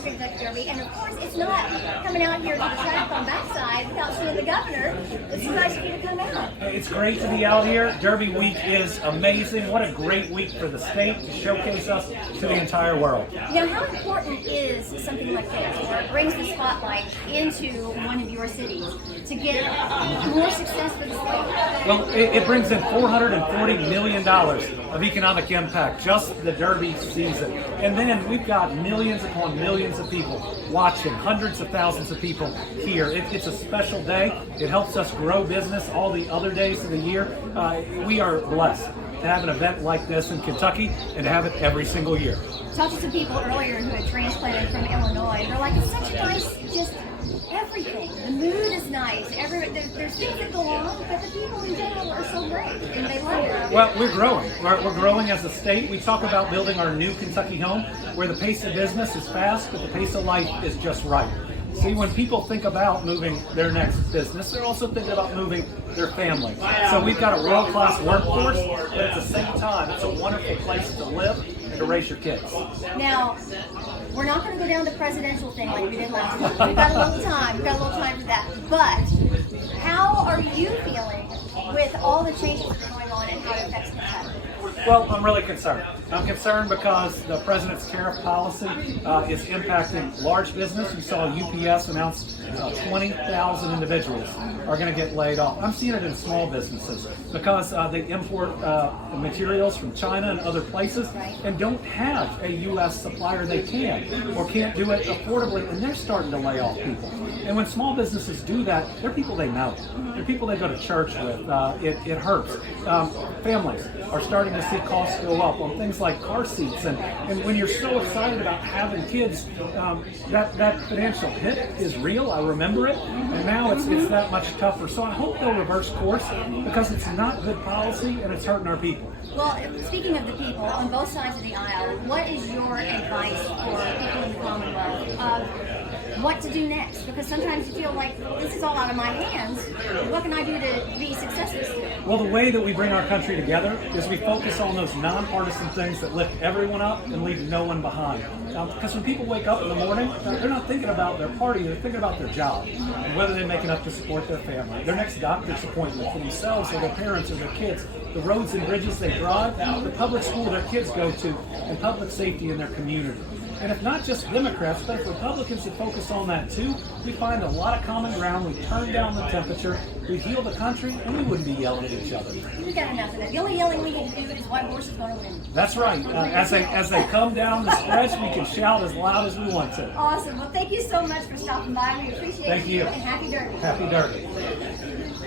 Western Kentucky Derby, and of course, it's not coming out here to the track on backside without seeing the governor. It's so nice of you to come out. It's great to be out here. Derby week is amazing. What a great week for the state to showcase us to the entire world. Now, how important is something like this, where it brings the spotlight into one of your cities to get more success for the state? Well, it brings in $440 million of economic impact, just the Derby season. And then we've got millions upon millions of people watching, hundreds of thousands of people here. It's a special day. It helps us grow business all the other days of the year. We are blessed to have an event like this in Kentucky and to have it every single year. Talked to some people earlier who had transplanted from Illinois. They're like, it's such a nice, just everything. The mood is nice. There's things that go on, but the people in general are so great, and they love it. Well, we're growing. We're growing as a state. We talk about building our new Kentucky home, where the pace of business is fast, but the pace of life is just right. See, when people think about moving their next business, they're also thinking about moving their family. So we've got a world-class workforce, but at the same time, it's a wonderful place to live and to raise your kids. Now, we're not going to go down the presidential thing like we did last week. We've got a little time. We've got a little time for that. But how are you feeling with all the changes that are going on and how it affects Kentucky? Well, I'm really concerned. I'm concerned because the president's tariff policy is impacting large business. You saw UPS announce 20,000 individuals are going to get laid off. I'm seeing it in small businesses because they import materials from China and other places and don't have a U.S. supplier they can or can't do it affordably, and they're starting to lay off people. And when small businesses do that, they're people they know. They're people they go to church with. It hurts. Families are starting to see costs go up on things like car seats. And when you're so excited about having kids, that financial hit is real. I remember it. And now it's that much tougher. So I hope they'll reverse course because it's not good policy and it's hurting our people. Well, speaking of the people, on both sides of the aisle, what is your advice for people in the Commonwealth? What to do next? Because sometimes you feel like this is all out of my hands. What can I do to be successful? Well, the way that we bring our country together is we focus on those nonpartisan things that lift everyone up and leave no one behind. Because when people wake up in the morning, they're not thinking about their party, they're thinking about their job and whether they make enough to support their family, their next doctor's appointment for themselves or their parents or their kids, the roads and bridges they drive, the public school their kids go to, and public safety in their community. And if not just Democrats, but if Republicans would focus on that too, we find a lot of common ground. We turn down the temperature, we heal the country, and we wouldn't be yelling at each other. We've got enough of that. The only yelling we need to do is white horse is going to win. That's right. As they come down the stretch, we can shout as loud as we want to. Awesome. Well, thank you so much for stopping by. We appreciate Thank you. And happy Derby. Happy Derby.